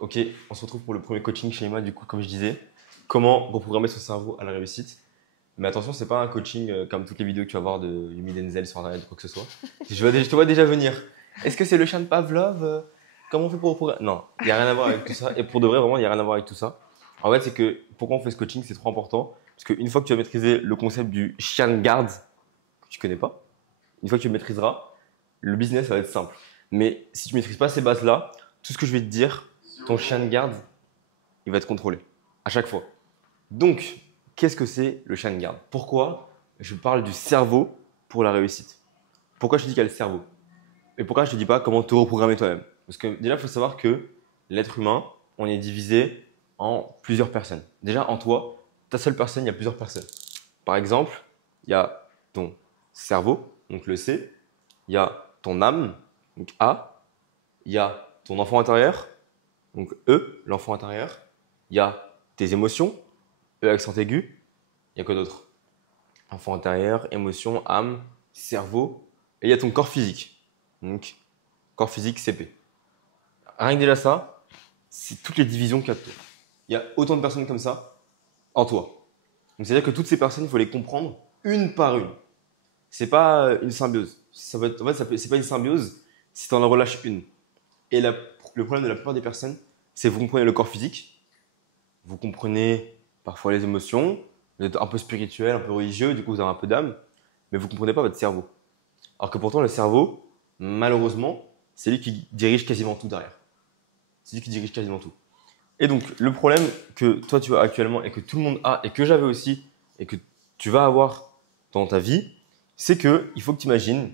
Ok, on se retrouve pour le premier coaching chez Emma, du coup, comme je disais, comment reprogrammer son cerveau à la réussite. Mais attention, c'est pas un coaching comme toutes les vidéos que tu vas voir de Yumi Denzel sur internet ou quoi que ce soit. Je te vois déjà venir. Est-ce que c'est le chien de Pavlov comment on fait pour reprogrammer? Non, il n'y a rien à voir avec tout ça. Et pour de vrai, vraiment, il n'y a rien à voir avec tout ça. En fait, c'est que pourquoi on fait ce coaching, c'est trop important. Parce qu'une fois que tu vas maîtriser le concept du chien de garde, que tu connais pas, une fois que tu le maîtriseras, le business va être simple. Mais si tu ne maîtrises pas ces bases-là, tout ce que je vais te dire, ton chien de garde, il va être contrôlé à chaque fois. Donc, qu'est-ce que c'est le chien de garde? Pourquoi je parle du cerveau pour la réussite? Pourquoi je te dis qu'il y a le cerveau? Et pourquoi je ne te dis pas comment te reprogrammer toi-même? Parce que déjà, il faut savoir que l'être humain, on est divisé en plusieurs personnes. Déjà, en toi, ta seule personne, il y a plusieurs personnes. Par exemple, il y a ton cerveau, donc le C, il y a ton âme, donc A, il y a ton enfant intérieur, donc E, l'enfant intérieur, il y a tes émotions, E accent aigu, il y a quoi d'autre? Enfant intérieur, émotion, âme, cerveau, et il y a ton corps physique, donc corps physique CP. Rien que déjà ça, c'est toutes les divisions qu'il y a de toi. Il y a autant de personnes comme ça en toi. Donc c'est-à-dire que toutes ces personnes, il faut les comprendre une par une. C'est pas une symbiose. En fait, c'est pas une symbiose si tu en relâches une. Et le problème de la plupart des personnes, c'est que vous comprenez le corps physique, vous comprenez parfois les émotions, vous êtes un peu spirituel, un peu religieux, du coup vous avez un peu d'âme, mais vous ne comprenez pas votre cerveau. Alors que pourtant le cerveau, malheureusement, c'est lui qui dirige quasiment tout derrière. C'est lui qui dirige quasiment tout. Et donc le problème que toi tu as actuellement et que tout le monde a et que j'avais aussi et que tu vas avoir dans ta vie, c'est qu'il faut que tu imagines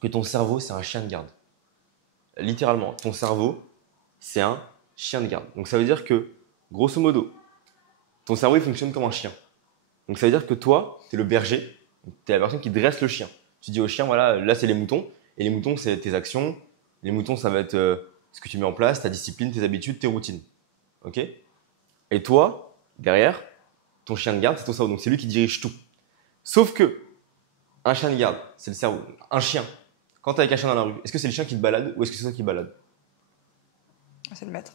que ton cerveau c'est un chien de garde. Littéralement, ton cerveau, c'est un chien de garde. Donc ça veut dire que, grosso modo, ton cerveau il fonctionne comme un chien. Donc ça veut dire que toi, tu es le berger, tu es la personne qui dresse le chien. Tu dis au chien, voilà, là c'est les moutons, et les moutons c'est tes actions, les moutons ça va être ce que tu mets en place, ta discipline, tes habitudes, tes routines. Ok? Et toi, derrière, ton chien de garde, c'est ton cerveau, donc c'est lui qui dirige tout. Sauf que, un chien de garde, c'est le cerveau. Un chien, quand tu es avec un chien dans la rue, est-ce que c'est le chien qui te balade ou est-ce que c'est toi qui balade? C'est le maître.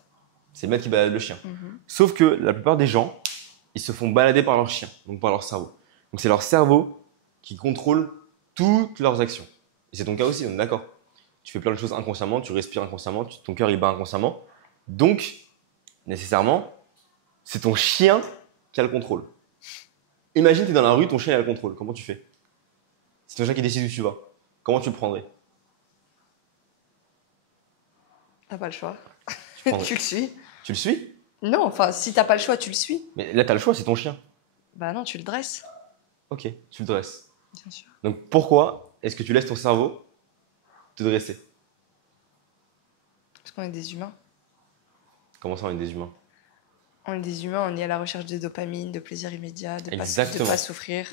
C'est le maître qui balade le chien. Sauf que la plupart des gens, ils se font balader par leur chien, donc par leur cerveau. Donc c'est leur cerveau qui contrôle toutes leurs actions. Et c'est ton cas aussi, on est d'accord. Tu fais plein de choses inconsciemment, tu respires inconsciemment, ton cœur il bat inconsciemment. Donc, nécessairement, c'est ton chien qui a le contrôle. Imagine, tu es dans la rue, ton chien a le contrôle. Comment tu fais? C'est ton chien qui décide où tu vas. Comment tu le prendrais? T'as pas le choix. Tu prendrais- Tu le suis. Tu le suis? Non, enfin, si t'as pas le choix, tu le suis. Mais là, tu as le choix, c'est ton chien. Bah non, tu le dresses. Ok, tu le dresses. Bien sûr. Donc pourquoi est-ce que tu laisses ton cerveau te dresser? Parce qu'on est des humains. Comment ça, on est des humains? On est des humains, on est à la recherche de dopamine, de plaisir immédiat, de Exactement. pas souffrir,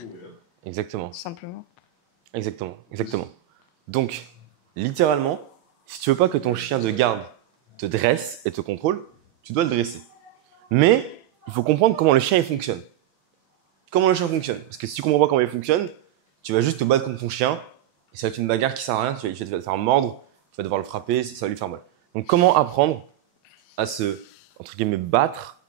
Exactement. tout simplement. Exactement. Exactement. Donc, littéralement, si tu veux pas que ton chien de garde te dresse et te contrôle, tu dois le dresser. Mais il faut comprendre comment le chien il fonctionne. Comment le chien fonctionne. Parce que si tu comprends pas comment il fonctionne, tu vas juste te battre contre ton chien et ça va être une bagarre qui sert à rien. Tu vas te faire mordre, tu vas devoir le frapper, ça va lui faire mal. Donc, comment apprendre à se, entre guillemets, battre,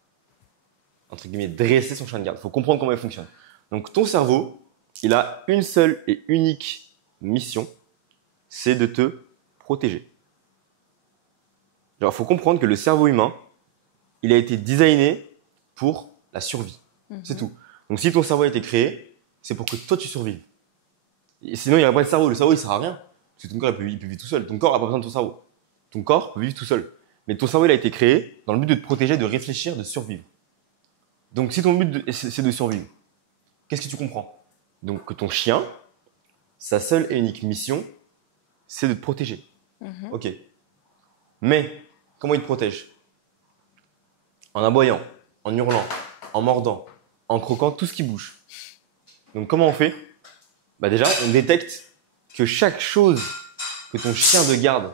entre guillemets, dresser son chien de garde? Il faut comprendre comment il fonctionne. Donc, ton cerveau, il a une seule et unique mission, c'est de te protéger. Il faut comprendre que le cerveau humain, il a été designé pour la survie. C'est tout. Donc si ton cerveau a été créé, c'est pour que toi tu survives. Et sinon, il n'y aurait pas de cerveau. Le cerveau, il sert à rien. Parce que ton corps, il peut vivre tout seul. Ton corps n'a pas besoin de ton cerveau. Ton corps peut vivre tout seul. Mais ton cerveau, il a été créé dans le but de te protéger, de réfléchir, de survivre. Donc si ton but, c'est de survivre, qu'est-ce que tu comprends? Donc que ton chien, sa seule et unique mission, c'est de te protéger. Ok. Mais comment il te protège? En aboyant, en hurlant, en mordant, en croquant tout ce qui bouge. Donc comment on fait? Bah déjà, on détecte que chaque chose que ton chien de garde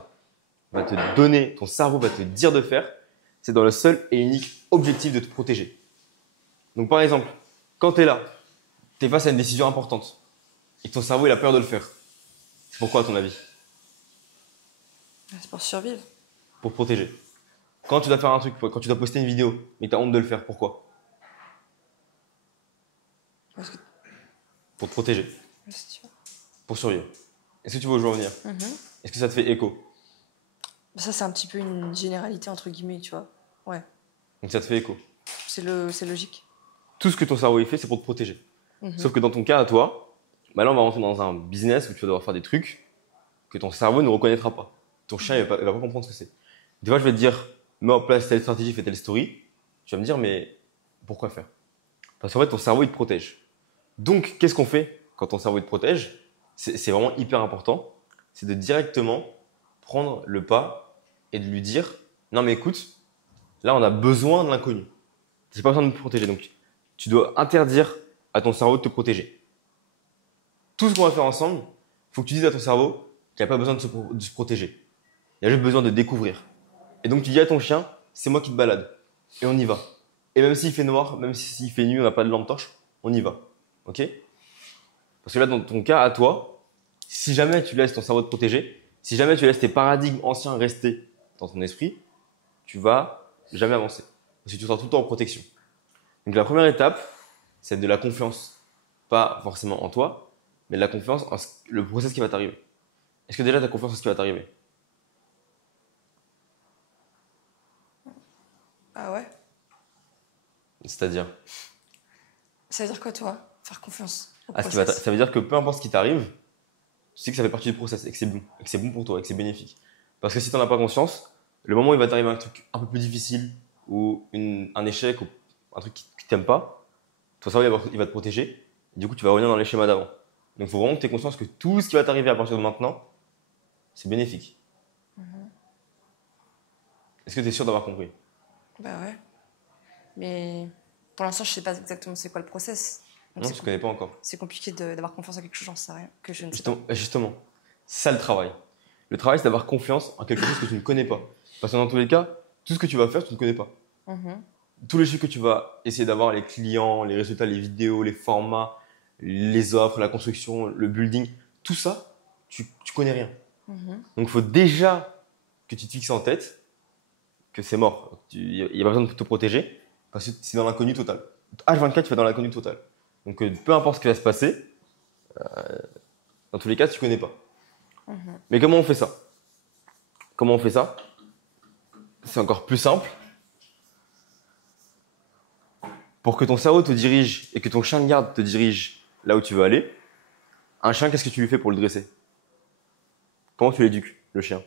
va te donner, ton cerveau va te dire de faire, c'est dans le seul et unique objectif de te protéger. Donc par exemple, quand tu es là, tu es face à une décision importante et que ton cerveau il a peur de le faire. C'est pourquoi à ton avis? C'est pour survivre. Pour te protéger. Quand tu dois faire un truc, quand tu dois poster une vidéo, mais tu as honte de le faire, pourquoi? Parce que Pour te protéger, c'est sûr. pour survivre. Est-ce que tu vois où je veux en venir? Est-ce que ça te fait écho? Ça, c'est un petit peu une généralité, entre guillemets, tu vois. Ouais, Donc ça te fait écho. c'est logique. Tout ce que ton cerveau il fait, c'est pour te protéger. Sauf que dans ton cas à toi, bah là on va rentrer dans un business où tu vas devoir faire des trucs que ton cerveau ne reconnaîtra pas. Ton chien il va pas comprendre ce que c'est. Des fois je vais te dire, mets en place telle stratégie, fais telle story. Tu vas me dire, mais pourquoi faire? Parce qu'en fait ton cerveau il te protège. Donc qu'est-ce qu'on fait quand ton cerveau il te protège? C'est vraiment hyper important. C'est de directement prendre le pas et de lui dire, non mais écoute, là on a besoin de l'inconnu. J'ai pas besoin de me protéger. Donc tu dois interdire à ton cerveau de te protéger. Tout ce qu'on va faire ensemble, il faut que tu dises à ton cerveau qu'il n'y a pas besoin de se protéger. Il y a juste besoin de découvrir. Et donc tu dis à ton chien, c'est moi qui te balade. Et on y va. Et même s'il fait noir, même s'il fait nuit, on n'a pas de lampe torche, on y va. Ok? Parce que là, dans ton cas, à toi, si jamais tu laisses ton cerveau te protéger, si jamais tu laisses tes paradigmes anciens rester dans ton esprit, tu vas jamais avancer. Parce que tu seras tout le temps en protection. Donc la première étape, c'est de la confiance. Pas forcément en toi, mais de la confiance en le process qui va t'arriver. Est-ce que déjà tu as confiance en ce qui va t'arriver? Ah ouais? C'est-à-dire, Ça veut dire quoi, toi? Faire confiance au process. ça veut dire que peu importe ce qui t'arrive, tu sais que ça fait partie du process et que c'est bon. Et que c'est bon pour toi et que c'est bénéfique. Parce que si tu n'en as pas conscience, le moment où il va t'arriver un truc un peu plus difficile ou un échec ou un truc qui t'aime pas, ton cerveau il va te protéger. Et du coup, tu vas revenir dans les schémas d'avant. Donc, il faut vraiment que tu aies conscience que tout ce qui va t'arriver à partir de maintenant, c'est bénéfique. Est-ce que tu es sûr d'avoir compris? Bah ouais. Mais pour l'instant, je sais pas exactement c'est quoi le process. Donc Non, tu ne connais pas encore. c'est compliqué d'avoir confiance en quelque chose, j'en sais rien, que je ne sais pas. Justement, c'est ça le travail. Le travail, c'est d'avoir confiance en quelque chose que tu ne connais pas. Parce que dans tous les cas, tout ce que tu vas faire, tu ne connais pas. Tous les chiffres que tu vas essayer d'avoir, les clients, les résultats, les vidéos, les formats, les offres, la construction, le building, tout ça, tu connais rien. Donc, il faut déjà que tu te fixes en tête que c'est mort. Il n'y a pas besoin de te protéger parce que c'est dans l'inconnu total. H24, tu vas dans l'inconnu total. Donc, peu importe ce qui va se passer, dans tous les cas, tu connais pas. Mais comment on fait ça? Comment on fait ça? C'est encore plus simple. Pour que ton cerveau te dirige et que ton chien de garde te dirige là où tu veux aller, un chien, qu'est-ce que tu lui fais pour le dresser? Comment tu l'éduques, le chien?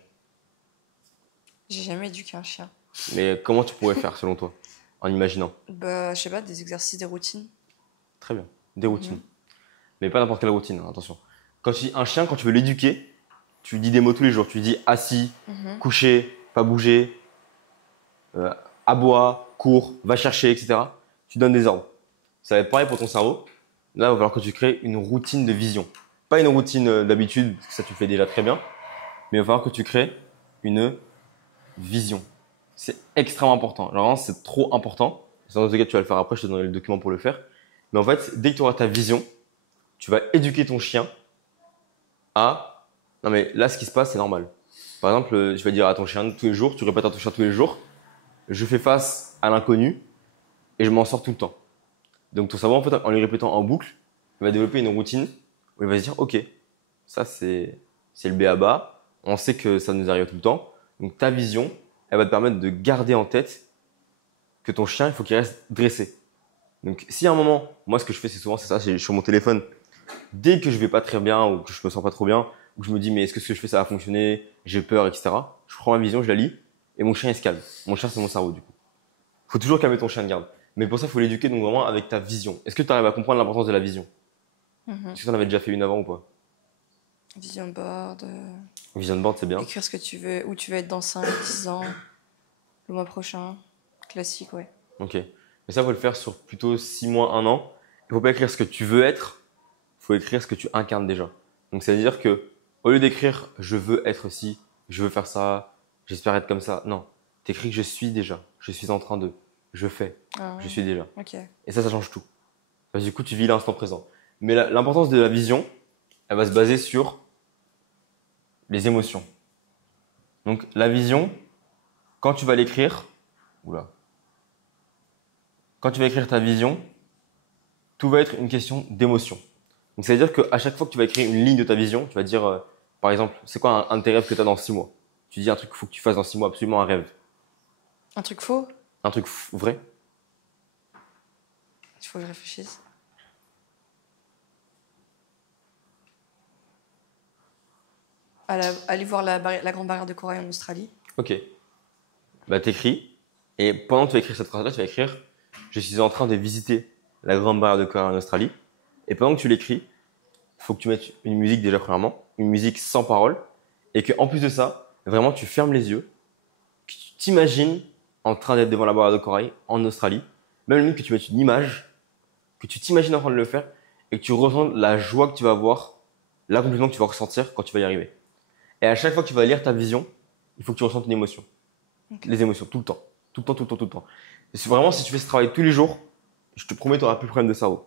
J'ai jamais éduqué un chien. Mais comment tu pourrais faire selon toi, en imaginant? Bah, je sais pas, des exercices, des routines. Très bien, des routines. Mais pas n'importe quelle routine, hein, attention. Quand tu dis un chien, quand tu veux l'éduquer, tu lui dis des mots tous les jours. Tu lui dis assis, couché, pas bouger, aboie, cours, va chercher, etc. Tu donnes des ordres. Ça va être pareil pour ton cerveau. Là, il va falloir que tu crées une routine de vision. Pas une routine d'habitude, parce que ça tu fais déjà très bien, mais il va falloir que tu crées une vision. C'est extrêmement important. Genre, vraiment, c'est trop important. Dans tous les cas, tu vas le faire après, je te donnerai le document pour le faire. Mais en fait, dès que tu auras ta vision, tu vas éduquer ton chien à non mais là, ce qui se passe, c'est normal. Par exemple, je vais dire à ton chien tous les jours, tu répètes à ton chien tous les jours, je fais face à l'inconnu et je m'en sors tout le temps. Donc ton cerveau, en fait, en lui répétant en boucle, il va développer une routine où il va se dire, ok, ça c'est le b.a.-ba, on sait que ça nous arrive tout le temps. Donc ta vision, elle va te permettre de garder en tête que ton chien, il faut qu'il reste dressé. Donc si à un moment, moi ce que je fais, c'est souvent c'est ça, je suis sur mon téléphone, dès que je vais pas très bien ou que je me sens pas trop bien, ou que je me dis mais est-ce que ce que je fais ça va fonctionner, j'ai peur, etc. Je prends ma vision, je la lis et mon chien il se calme. Mon chien c'est mon cerveau du coup. Faut toujours calmer ton chien de garde. Mais pour ça, il faut l'éduquer donc vraiment avec ta vision. Est-ce que tu arrives à comprendre l'importance de la vision? Est-ce que tu en avais déjà fait une avant ou pas? Vision board, Vision board, c'est bien. écrire ce que tu veux, où tu veux être dans 5, 10 ans, le mois prochain. Classique, ouais. Ok. Mais ça, faut le faire sur plutôt 6 mois, 1 an. Il faut pas écrire ce que tu veux être, il faut écrire ce que tu incarnes déjà. Donc, ça veut dire que au lieu d'écrire je veux être ci, je veux faire ça, j'espère être comme ça, non. Tu écris que je suis déjà, je suis en train de, je fais, je suis déjà. Ok. Et ça change tout. Parce que du coup, tu vis l'instant présent. Mais l'importance de la vision, elle va se baser sur les émotions. Donc, la vision, quand tu vas l'écrire, Oula. Quand tu vas écrire ta vision, tout va être une question d'émotion. Donc, ça veut dire qu'à chaque fois que tu vas écrire une ligne de ta vision, tu vas dire, par exemple, c'est quoi un de tes rêves que tu as dans 6 mois? Tu dis un truc qu'il faut que tu fasses dans 6 mois, absolument un rêve. Un truc faux? Un truc vrai? Il faut que je réfléchisse. Aller voir la grande barrière de corail en Australie. Ok. Bah, t'écris. Et pendant que tu vas écrire cette phrase-là, tu vas écrire « Je suis en train de visiter la grande barrière de corail en Australie ». Et pendant que tu l'écris, il faut que tu mettes une musique déjà premièrement, une musique sans parole. Et qu'en plus de ça, vraiment, tu fermes les yeux, que tu t'imagines en train d'être devant la barrière de corail en Australie. Même limite que tu mettes une image, que tu t'imagines en train de le faire et que tu ressens la joie que tu vas avoir, l'accomplissement que tu vas ressentir quand tu vas y arriver. Et à chaque fois que tu vas lire ta vision, il faut que tu ressentes une émotion. Okay. Les émotions, tout le temps. Tout le temps, tout le temps, tout le temps. Et vraiment, si tu fais ce travail tous les jours, je te promets, tu n'auras plus de problème de cerveau.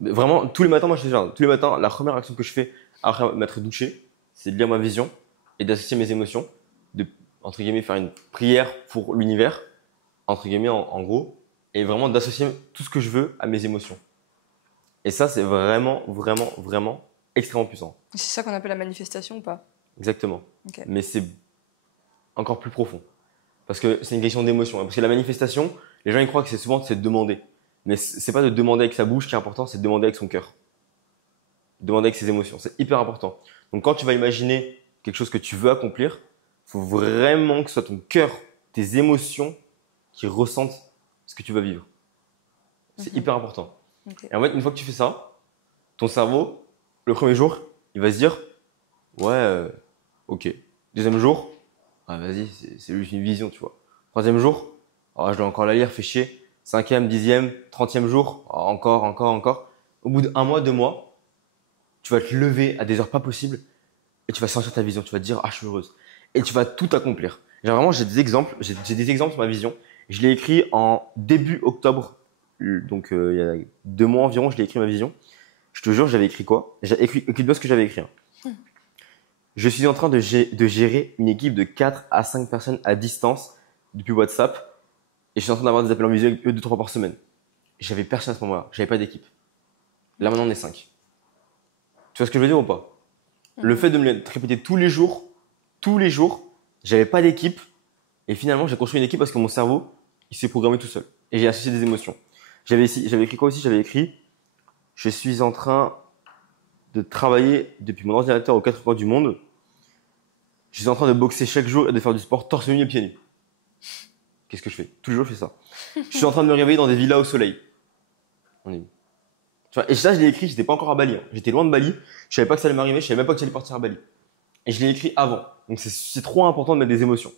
Mais vraiment, tous les matins, moi je fais ça. Tous les matins, la première action que je fais après m'être douché, c'est de lire ma vision et d'associer mes émotions, de, entre guillemets, faire une prière pour l'univers, entre guillemets, en gros, et vraiment d'associer tout ce que je veux à mes émotions. Et ça, c'est vraiment, vraiment, vraiment extrêmement puissant. C'est ça qu'on appelle la manifestation ou pas? Exactement. Okay. Mais c'est encore plus profond. Parce que c'est une question d'émotion. Parce que la manifestation, les gens ils croient que c'est souvent de demander. Mais c'est pas de demander avec sa bouche qui est important, c'est de demander avec son cœur. Demander avec ses émotions. C'est hyper important. Donc quand tu vas imaginer quelque chose que tu veux accomplir, il faut vraiment que ce soit ton cœur, tes émotions qui ressentent ce que tu vas vivre. C'est hyper important. Okay. Et en fait, une fois que tu fais ça, ton cerveau, le premier jour, il va se dire ouais, ok. Deuxième jour, ah, vas-y, c'est juste une vision, tu vois. Troisième jour, oh, je dois encore la lire, fais chier. Cinquième, 10e, 30e jour, oh, encore. Au bout d'1 mois, 2 mois, tu vas te lever à des heures pas possibles et tu vas sentir ta vision. Tu vas te dire, ah, je suis heureuse. Et tu vas tout accomplir. Genre, vraiment, j'ai des exemples sur ma vision. Je l'ai écrit en début octobre. Donc, il y a 2 mois environ, je l'ai écrit ma vision. Je te jure, j'avais écrit quoi? J'ai écrit, écoute-moi ce que j'avais écrit. Je suis en train de gérer une équipe de 4 à 5 personnes à distance depuis WhatsApp et je suis en train d'avoir des appels en visio avec eux 2-3 par semaine. J'avais personne à ce moment-là, j'avais pas d'équipe. Là maintenant on est 5. Tu vois ce que je veux dire ou pas? Le fait de me le répéter tous les jours, j'avais pas d'équipe et finalement j'ai construit une équipe parce que mon cerveau il s'est programmé tout seul et j'ai associé des émotions. J'avais écrit quoi aussi? J'avais écrit je suis en train de travailler depuis mon ordinateur aux 4 coins du monde. Je suis en train de boxer chaque jour et de faire du sport torse nu et pieds nus. Qu'est-ce que je fais? Tous les jours, je fais ça. Je suis en train de me réveiller dans des villas au soleil. On est où? Tu vois, et ça, je l'ai écrit, j'étais pas encore à Bali. J'étais loin de Bali. Je savais pas que ça allait m'arriver. Je savais même pas que j'allais partir à Bali. Et je l'ai écrit avant. Donc, c'est trop important de mettre des émotions.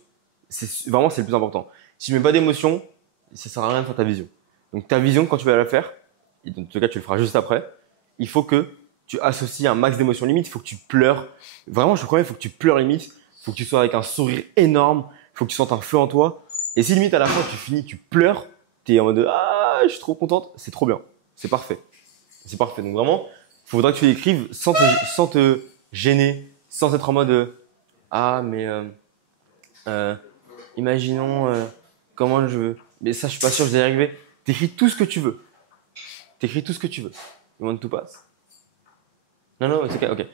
Vraiment, c'est le plus important. Si tu mets pas d'émotions, ça sert à rien de faire ta vision. Donc, ta vision, quand tu vas la faire, et dans tout cas, tu le feras juste après, il faut que tu associes un max d'émotions. Limite, il faut que tu pleures. Vraiment, je te promets, il faut que tu pleures limite. Il faut que tu sois avec un sourire énorme. Il faut que tu sentes un feu en toi. Et si limite à la fin tu finis, tu pleures, tu es en mode ah, je suis trop contente, c'est trop bien. C'est parfait. C'est parfait. Donc vraiment, il faudra que tu l'écrives sans te gêner, sans être en mode ah, mais imaginons comment je veux. Mais ça, je suis pas sûr, je vais y arriver. T'écris tout ce que tu veux. T'écris tout ce que tu veux. You want to pass? Non, c'est ok.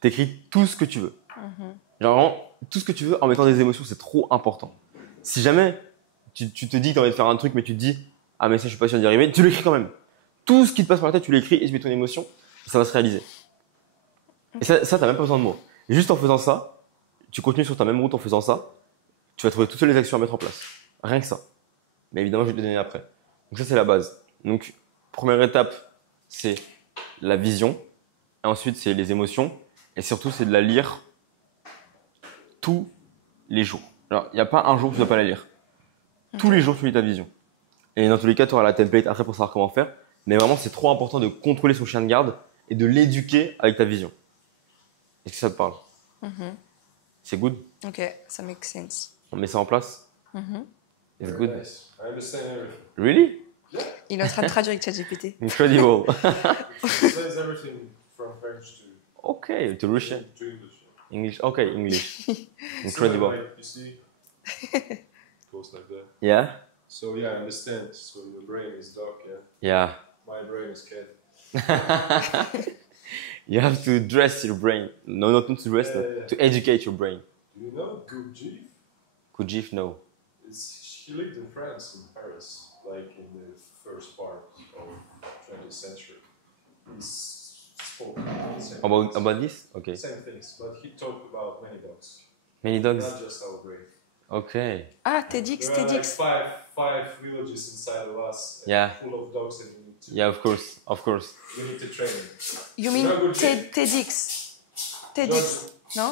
T'écris tout ce que tu veux. Genre vraiment, tout ce que tu veux en mettant des émotions, c'est trop important. Si jamais tu te dis que tu as envie de faire un truc, mais tu te dis ah, mais ça, je suis pas sûr d'y arriver, tu l'écris quand même. Tout ce qui te passe par la tête, tu l'écris et tu mets ton émotion, et ça va se réaliser. Et ça t'as même pas besoin de mots. Et juste en faisant ça, tu continues sur ta même route en faisant ça, tu vas trouver toutes les actions à mettre en place. Rien que ça. Mais évidemment, je vais te donner après. Donc ça, c'est la base. Donc, première étape, c'est la vision. Et ensuite, c'est les émotions. Et surtout, c'est de la lire tous les jours. Alors, il n'y a pas un jour où tu ne dois pas la lire. Tous les jours, tu lis ta vision. Et dans tous les cas, tu auras la template après pour savoir comment faire. Mais vraiment, c'est trop important de contrôler son chien de garde et de l'éduquer avec ta vision. Est-ce que ça te parle? C'est good? Ok, ça make sense. On met ça en place? It's good? Nice. I understand everything. Really? Il est en train de traduire avec ChatGPT. Incredible. It says everything from French Okay, to Russian. to English. English. Okay, English. So Incredible. like, you see, goes like that. Yeah? So yeah, I understand. So your brain is dog, yeah. Yeah. My brain is cat. You have to dress your brain. No, not to dress, Yeah, no. yeah. To educate your brain. Do you know Gurdjieff? Gurdjieff, no. He lived in France, in Paris, like in the first part of 20th century. He spoke About this? Okay. same things, but he talked about many dogs, Many dogs? not just our brain. Okay. Ah, TEDx, There are like TEDx. five villages inside of us, and Yeah. full of dogs, and you need to, Yeah, of course. Of course. you need to train them. You mean No, Gurdjieff. TEDx? TEDx? No?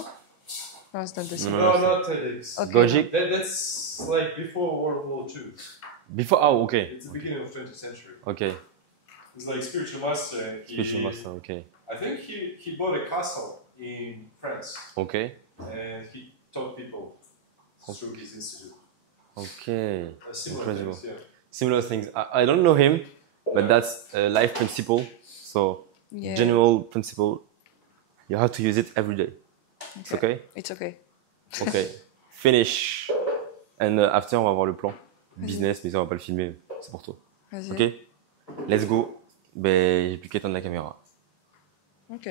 No, it's not the same. No, No, not TEDx. Okay. Gurdjieff? That's like before World War II. Before, oh, okay. It's the beginning of 20th century. Okay. He's like spiritual master. And Spiritual master, okay. I think he bought a castle in France, Okay. and he taught people through his institute. Okay. Similar Incredible. things, yeah. Similar things. I don't know him, but that's a life principle. So, Yeah. general principle. You have to use it every day. It's okay? It's okay. Ok. Finish. And after, on va voir le plan. Business, mais ça, on va pas le filmer. C'est pour toi. Vas-y. Ok? Let's go. Ben, j'ai plus qu'à éteindre la caméra. Ok.